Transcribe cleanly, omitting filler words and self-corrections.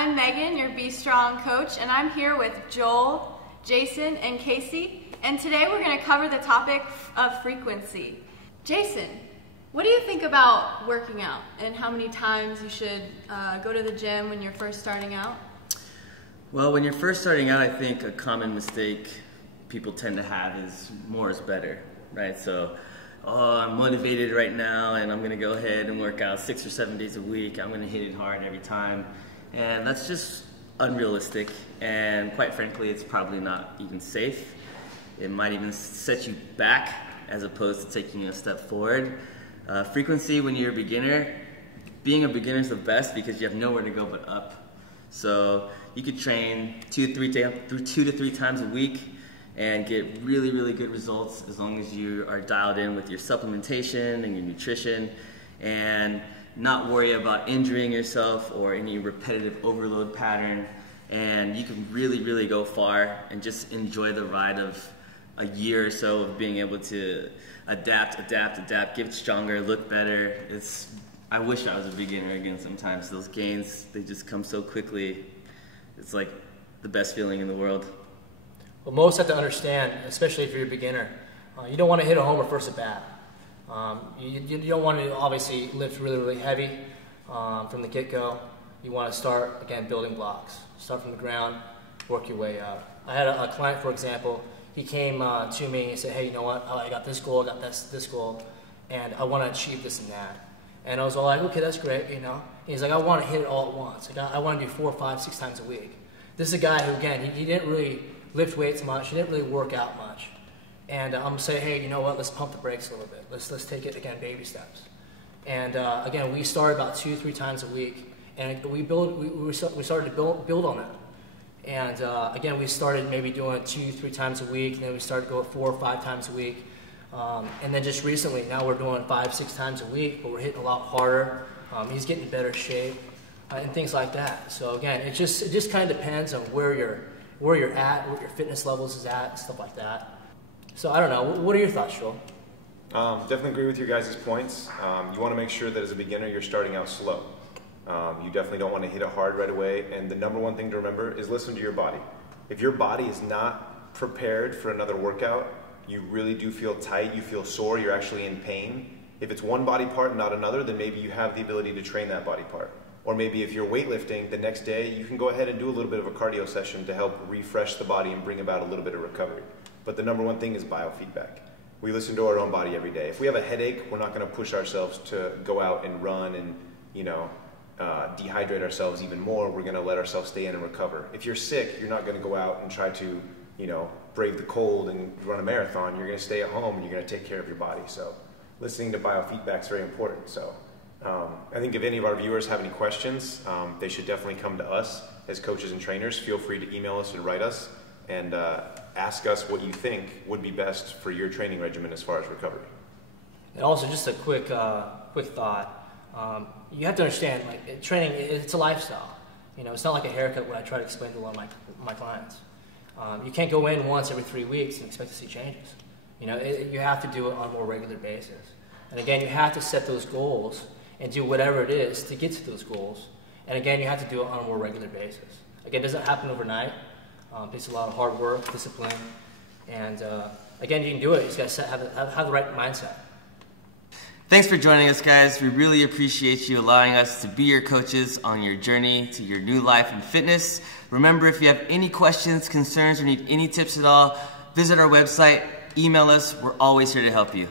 I'm Megan, your Be Strong coach, and I'm here with Joel, Jason, and Casey. And today we're going to cover the topic of frequency. Jason, what do you think about working out and how many times you should go to the gym when you're first starting out? Well, when you're first starting out, I think a common mistake people tend to have is more is better, right? So, I'm motivated right now and I'm going to go ahead and work out 6 or 7 days a week. I'm going to hit it hard every time. And that's just unrealistic. And quite frankly, it's probably not even safe. It might even set you back as opposed to taking a step forward. Frequency when you're a beginner, being a beginner is the best because you have nowhere to go but up. So you could train 2 to 3 times a week and get really, really good results as long as you are dialed in with your supplementation and your nutrition and not worry about injuring yourself or any repetitive overload pattern. And you can really, really go far and just enjoy the ride of a year or so of being able to adapt, get stronger, look better. I wish I was a beginner again sometimes. Those gains, they just come so quickly. It's like the best feeling in the world. Well, most have to understand, especially if you're a beginner, you don't want to hit a homer first at bat. You don't want to obviously lift really, really heavy from the get-go. You want to start, again, building blocks. Start from the ground, work your way up. I had a client, for example, he came to me and said, hey, you know what, I got this goal, I got this goal, and I want to achieve this and that. And I was all like, okay, that's great, you know. He's like, I want to hit it all at once. Like, I want to do 4, 5, 6 times a week. This is a guy who, again, he didn't really lift weights much, he didn't really work out much. And I'm gonna say, hey, you know what, let's pump the brakes a little bit. Let's take it, again, baby steps. And again, we started about 2, 3 times a week, and we started to build on that. And again, we started maybe doing 2, 3 times a week, and then we started to go 4 or 5 times a week. And then just recently, now we're doing 5, 6 times a week, but we're hitting a lot harder. He's getting in better shape, and things like that. So again, it just kind of depends on where you're at, what your fitness levels is at, stuff like that. So I don't know, what are your thoughts, Joel? Definitely agree with your guys' points. You want to make sure that as a beginner you're starting out slow. You definitely don't want to hit it hard right away, and the number one thing to remember is listen to your body. If your body is not prepared for another workout, you really do feel tight, you feel sore, you're actually in pain. If it's one body part and not another, then maybe you have the ability to train that body part. Or maybe if you're weightlifting, the next day you can go ahead and do a little bit of a cardio session to help refresh the body and bring about a little bit of recovery. But the number one thing is biofeedback. We listen to our own body every day. If we have a headache, we're not going to push ourselves to go out and run and, dehydrate ourselves even more. We're going to let ourselves stay in and recover. If you're sick, you're not going to go out and try to, brave the cold and run a marathon. You're going to stay at home and you're going to take care of your body. So listening to biofeedback is very important. So I think if any of our viewers have any questions, they should definitely come to us as coaches and trainers. Feel free to email us and write us and ask us what you think would be best for your training regimen as far as recovery. And also, just a quick thought. You have to understand, like, training, it's a lifestyle. It's not like a haircut, what I try to explain to a lot of my clients. You can't go in once every 3 weeks and expect to see changes. You have to do it on a more regular basis. And again, you have to set those goals and do whatever it is to get to those goals. And again, you have to do it on a more regular basis. Again, it doesn't happen overnight. It takes a lot of hard work, discipline, and again, you can do it. You just got to have the right mindset. Thanks for joining us, guys. We really appreciate you allowing us to be your coaches on your journey to your new life and fitness. Remember, if you have any questions, concerns, or need any tips at all, visit our website, email us. We're always here to help you.